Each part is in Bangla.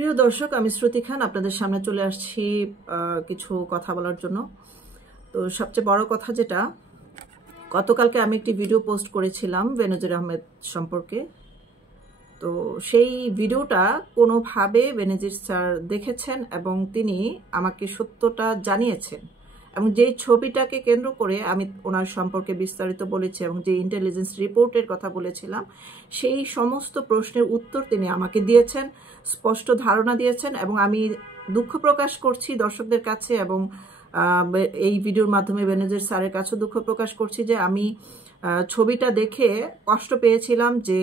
প্রিয় দর্শক, আমি শ্রুতি খান আপনাদের সামনে চলে আসছি কিছু কথা বলার জন্য। তো সবচেয়ে বড় কথা যেটা, গতকালকে আমি একটি ভিডিও পোস্ট করেছিলাম বেনজির আহমেদ সম্পর্কে। তো সেই ভিডিওটা কোনোভাবে বেনজির স্যার দেখেছেন এবং তিনি আমাকে সত্যটা জানিয়েছেন, এবং যেই ছবিটাকে কেন্দ্র করে আমি ওনার সম্পর্কে বিস্তারিত বলেছি এবং যে ইন্টেলিজেন্স রিপোর্টের কথা বলেছিলাম, সেই সমস্ত প্রশ্নের উত্তর তিনি আমাকে দিয়েছেন, স্পষ্ট ধারণা দিয়েছেন। এবং আমি দুঃখ প্রকাশ করছি দর্শকদের কাছে এবং এই ভিডিওর মাধ্যমে বেনজির স্যারের কাছেও দুঃখ প্রকাশ করছি যে আমি ছবিটা দেখে কষ্ট পেয়েছিলাম যে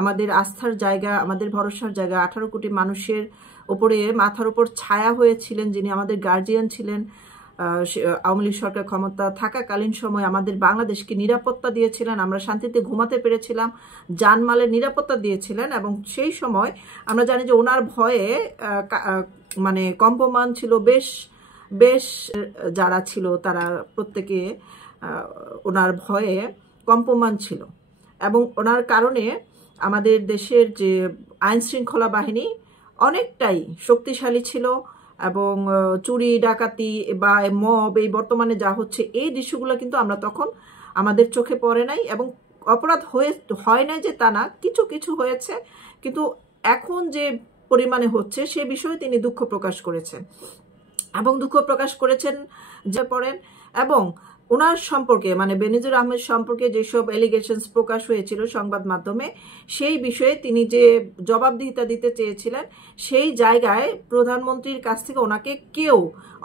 আমাদের আস্থার জায়গা, আমাদের ভরসার জায়গা, 18 কোটি মানুষের উপরে মাথার উপর ছায়া হয়েছিলেন, যিনি আমাদের গার্জিয়ান ছিলেন। আওয়ামী লীগ সরকার ক্ষমতা থাকাকালীন সময় আমাদের বাংলাদেশকে নিরাপত্তা দিয়েছিলেন, আমরা শান্তিতে ঘুমাতে পেরেছিলাম, জানমালের নিরাপত্তা দিয়েছিলেন। এবং সেই সময় আমরা জানি যে ওনার ভয়ে মানে কম্পমান ছিল, বেশ যারা ছিল তারা প্রত্যেকে ওনার ভয়ে কম্পমান ছিল। এবং ওনার কারণে আমাদের দেশের যে আইন শৃঙ্খলা বাহিনী অনেকটাই শক্তিশালী ছিল এবং চুরি ডাকাতি বা মব এই বর্তমানে যা হচ্ছে এই দৃশ্যগুলো কিন্তু আমরা তখন আমাদের চোখে পড়ে নাই, এবং অপরাধ হয় নাই যে তা না, কিছু কিছু হয়েছে, কিন্তু এখন যে পরিমাণে হচ্ছে সে বিষয়ে তিনি দুঃখ প্রকাশ করেছেন এবং দুঃখ প্রকাশ করেছেন যে পড়েন। এবং ওনার সম্পর্কে মানে বেনজির আহমেদ সম্পর্কে যেসব এলিগেশনস প্রকাশ হয়েছিল সংবাদ মাধ্যমে, সেই বিষয়ে তিনি যে জবাবদিহিতা দিতে চেয়েছিলেন, সেই জায়গায় প্রধানমন্ত্রীর কাছ থেকে ওনাকে কেউ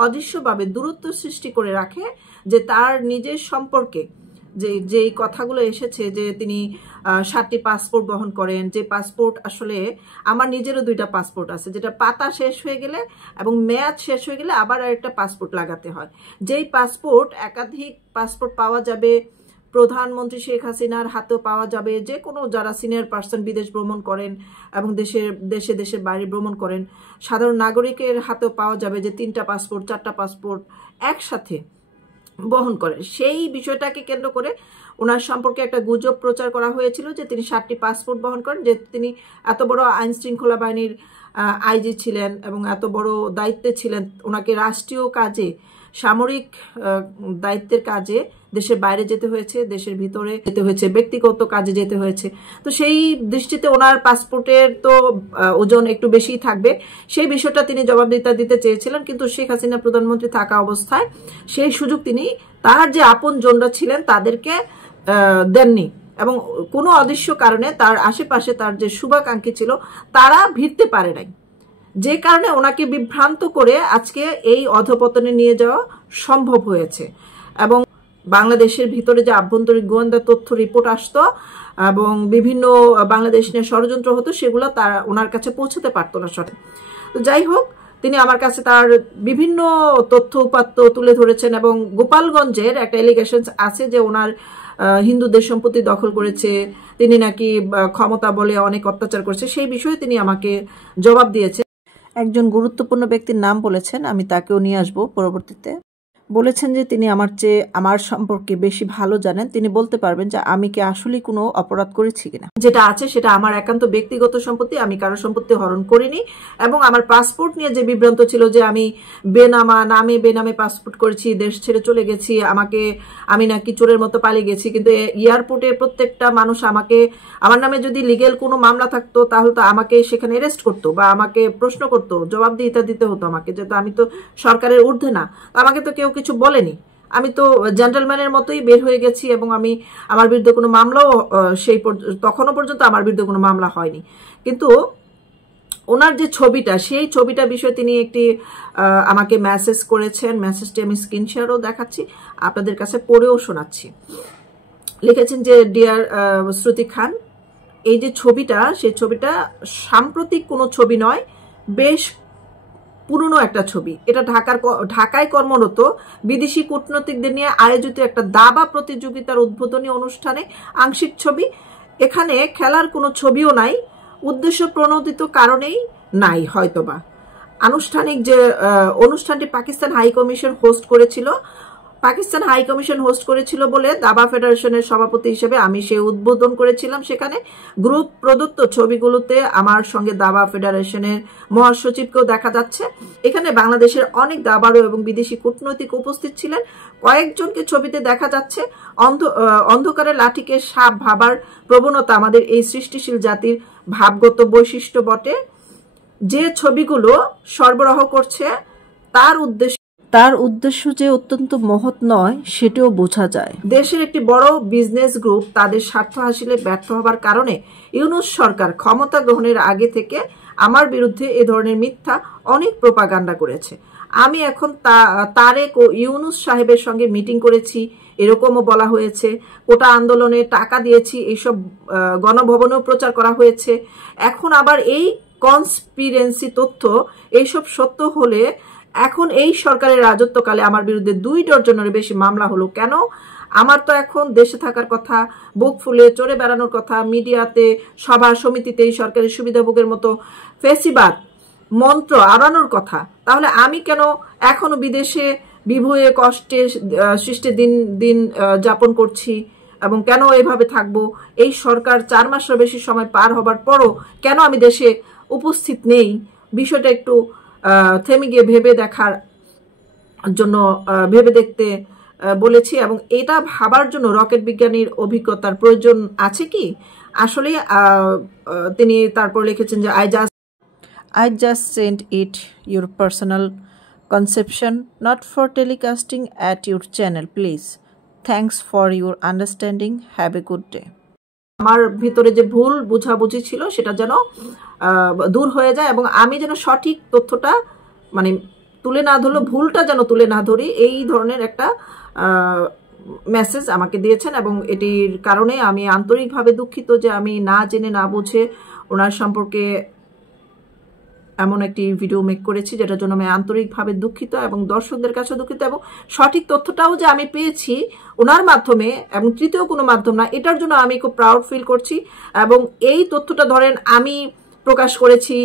অদৃশ্যভাবে দূরত্ব সৃষ্টি করে রাখে, যে তার নিজের সম্পর্কে যেই কথাগুলো এসেছে যে তিনি 7টি পাসপোর্ট বহন করেন, যে পাসপোর্ট আসলে আমার নিজেরও 2টা পাসপোর্ট আছে, যেটা পাতা শেষ হয়ে গেলে এবং মেয়াদ শেষ হয়ে গেলে আবার আরেকটা পাসপোর্ট লাগাতে হয়। যেই পাসপোর্ট একাধিক পাসপোর্ট পাওয়া যাবে, প্রধানমন্ত্রী শেখ হাসিনার হাতেও পাওয়া যাবে, যে কোনো যারা সিনিয়র পার্সন বিদেশ ভ্রমণ করেন এবং দেশের বাইরে ভ্রমণ করেন, সাধারণ নাগরিকের হাতেও পাওয়া যাবে, যে 3টা পাসপোর্ট 4টা পাসপোর্ট একসাথে বহন করেন। সেই বিষয়টাকে কেন্দ্র করে ওনার সম্পর্কে একটা গুজব প্রচার করা হয়েছিল যে তিনি 7টি পাসপোর্ট বহন করেন, যে তিনি এত বড় আইন শৃঙ্খলা বাহিনীর আইজি ছিলেন এবং এত বড় দায়িত্বে ছিলেন, ওনাকে রাষ্ট্রীয় কাজে, সামরিক দায়িত্বের কাজে দেশের বাইরে যেতে হয়েছে, দেশের ভিতরে যেতে হয়েছে, ব্যক্তিগত কাজে যেতে হয়েছে। তো সেই দৃষ্টিতে ওনার পাসপোর্টের তো ওজন একটু বেশিই থাকবে, সেই বিষয়টা তিনি জবাবদিহিতা দিতে চেয়েছিলেন। কিন্তু শেখ হাসিনা প্রধানমন্ত্রী থাকা অবস্থায় সেই সুযোগ তিনি তার যে আপন জনরা ছিলেন তাদেরকে দেননি, এবং কোনো অদৃশ্য কারণে তার আশেপাশে তার যে শুভাকাঙ্ক্ষী ছিল তারা ভিড়তে পারে নাই, যে কারণে ওনাকে বিভ্রান্ত করে আজকে এই অধপতনে নিয়ে যাওয়া সম্ভব হয়েছে। এবং বাংলাদেশের ভিতরে যে আভ্যন্তরীণ গোয়েন্দা তথ্য রিপোর্ট আসতো এবং বিভিন্ন বাংলাদেশ নিয়ে ষড়যন্ত্র হতো, সেগুলো তারা ওনার কাছে পৌঁছতে পারতো না সঠিক। তো যাই হোক, তিনি আমার কাছে তার বিভিন্ন তথ্য উপাত্ত তুলে ধরেছেন, এবং গোপালগঞ্জের একটা এলিগেশন আছে যে ওনার হিন্দুদের সম্পত্তি দখল করেছে, তিনি নাকি ক্ষমতা বলে অনেক অত্যাচার করেছে, সেই বিষয়ে তিনি আমাকে জবাব দিয়েছেন। একজন গুরুত্বপূর্ণ ব্যক্তির নাম বলেছেন, আমি তাকেও নিয়ে আসবো পরবর্তীতে। বলেছেন যে তিনি আমার চেয়ে আমার সম্পর্কে বেশি ভালো জানেন, তিনি বলতে পারবেন যে আমি কি আসলে কোনো অপরাধ করেছি কিনা। যেটা আছে সেটা আমার একান্ত ব্যক্তিগত সম্পত্তি, আমি কারো সম্পত্তি হরণ করিনি। এবং আমার পাসপোর্ট নিয়ে যে বিভ্রান্ত ছিল যে আমি বেনামে পাসপোর্ট করেছি, দেশ ছেড়ে চলে গেছি, আমি নাকি চোরের মতো পালিয়ে গেছি, কিন্তু এয়ারপোর্টে প্রত্যেকটা মানুষ আমার নামে যদি লিগেল কোনো মামলা থাকতো তাহলে তো আমাকে সেখানে অ্যারেস্ট করতো বা আমাকে প্রশ্ন করতো, জবাবদিহিতা দিতে হতো আমাকে, যেহেতু আমি তো সরকারের ঊর্ধ্বে না, আমাকে তো কেউ কিছু বলেনি, আমি তো জেন্টলম্যানের মতোই বের হয়ে গেছি। এবং আমার বিরুদ্ধে কোনো মামলাও তখনও পর্যন্ত আমার বিরুদ্ধে কোনো মামলা হয়নি। কিন্তু ওনার যে ছবিটা, সেই ছবিটা বিষয়ে তিনি একটি আমাকে মেসেজ করেছেন, মেসেজটি আমি স্ক্রিন শেয়ারও দেখাচ্ছি, আপনাদের কাছে পড়েও শোনাচ্ছি। লিখেছেন যে, ডিয়ার শ্রুতি খান, এই যে ছবিটা, সেই ছবিটা সাম্প্রতিক কোনো ছবি নয়, বেশ পুরনো একটা ছবি। এটা ঢাকায় কর্মরত বিদেশি কূটনীতিকদের নিয়ে আয়োজিত একটা দাবা প্রতিযোগিতার উদ্বোধনী অনুষ্ঠানে আংশিক ছবি। এখানে খেলার কোনো ছবিও নাই, উদ্দেশ্য প্রণোদিত কারণেই নাই হয়তোবা। আনুষ্ঠানিক যে অনুষ্ঠানটি পাকিস্তান হাই কমিশন হোস্ট করেছিল, পাকিস্তান হাই কমিশন হোস্ট করেছিল বলে দাবা ফেডারেশনের সভাপতি হিসেবে আমি সে উদ্বোধন করেছিলাম। সেখানে গ্রুপ প্রদত্ত ছবিগুলোতে আমার সঙ্গে দাবা ফেডারেশনের মহাসচিবকেও দেখা যাচ্ছে। এখানে বাংলাদেশের অনেক দাবাড়ু এবং বিদেশি কূটনৈতিক উপস্থিত ছিলেন। কয়েকজনকে ছবিতে দেখা যাচ্ছে। অন্ধকারে লাঠিকে সাপ ভাবার প্রবণতা আমাদের এই সৃষ্টিশীল জাতির ভাবগত বৈশিষ্ট্য বটে। যে ছবিগুলো সরবরাহ করছে তার উদ্দেশ্য যে অত্যন্ত মহৎ নয় সেটাও বোঝা যায়। দেশের একটি বড় বিজনেস গ্রুপ তাদের স্বার্থ হাসিলে ব্যর্থ হবার কারণে ইউনূস সরকার ক্ষমতা গ্রহণের আগে থেকে আমার বিরুদ্ধে এ ধরনের মিথ্যা অনেক প্রোপাগান্ডা করেছে। আমি এখন তারেক ও ইউনূস সাহেবের সঙ্গে মিটিং করেছি, এরকমও বলা হয়েছে। কোটা আন্দোলনে টাকা দিয়েছি, এইসব গণভবনেও প্রচার করা হয়েছে। এখন আবার এই কনস্পিরেন্সি তথ্য এইসব সত্য হলে এখন এই সরকারের রাজত্বকালে আমার বিরুদ্ধে 2 ডজনেরও বেশি মামলা হলো কেন? আমার তো এখন দেশে থাকার কথা, বুক ফুলে চড়ে বেড়ানোর কথা, মিডিয়াতে সভা সমিতিতে এই সরকারি সুবিধাভোগের মতো ফেসিবাদ মন্ত্র আড়ানোর কথা। তাহলে আমি কেন এখনো বিদেশে বিভয়ে কষ্টে সৃষ্টে দিন যাপন করছি এবং কেন এভাবে থাকবো? এই সরকার 4 মাসের বেশি সময় পার হবার পরও কেন আমি দেশে উপস্থিত নেই? বিষয়টা একটু থেমে গিয়ে ভেবে দেখার জন্য ভেবে দেখতে বলেছি। এবং এটা ভাবার জন্য রকেট বিজ্ঞানীর অভিজ্ঞতার প্রয়োজন আছে কি? আসলে তিনি তারপর লিখেছেন যে I just sent it your personal conception, not for telecasting at your channel, please. Thanks for your understanding. Have a good day. আমার ভিতরে যে ভুল বুঝাবুঝি ছিল সেটা যেন দূর হয়ে যায় এবং আমি যেন সঠিক তথ্যটা মানে তুলে না ধরলেও ভুলটা যেন তুলে না ধরি, এই ধরনের একটা মেসেজ আমাকে দিয়েছেন। এবং এটির কারণে আমি আন্তরিকভাবে দুঃখিত যে আমি না জেনে না বুঝে ওনার সম্পর্কে এমন একটি ভিডিও মেক করেছি, যেটার জন্য আমি আন্তরিকভাবে দুঃখিত এবং দর্শকদের কাছে দুঃখিত। এবং সঠিক তথ্যটাও যে আমি পেয়েছি ওনার মাধ্যমে এবং তৃতীয় কোনো মাধ্যম না, এটার জন্য আমি খুব প্রাউড ফিল করছি। এবং এই তথ্যটা ধরেন আমি প্রকাশ করেছি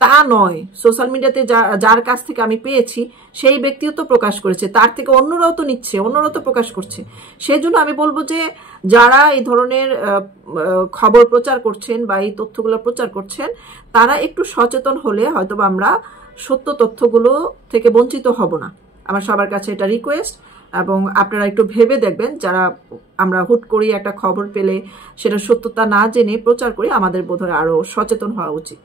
তা নয়, সোশ্যাল মিডিয়াতে যার কাছ থেকে আমি পেয়েছি সেই ব্যক্তিও তো প্রকাশ করেছে, তার থেকে অন্যরাও তো নিচ্ছে, অন্যরাও তো প্রকাশ করছে। সেই জন্য আমি বলবো যে যারা এই ধরনের খবর প্রচার করছেন বা এই তথ্যগুলো প্রচার করছেন তারা একটু সচেতন হলে হয়তো আমরা সত্য তথ্যগুলো থেকে বঞ্চিত হব না। আমার সবার কাছে এটা রিকোয়েস্ট। এবং আপনারা একটু ভেবে দেখবেন, যারা আমরা হুট করে একটা খবর পেলে সেটা সত্যতা না জেনে প্রচার করি, আমাদের বোধহয় আরো সচেতন হওয়া উচিত।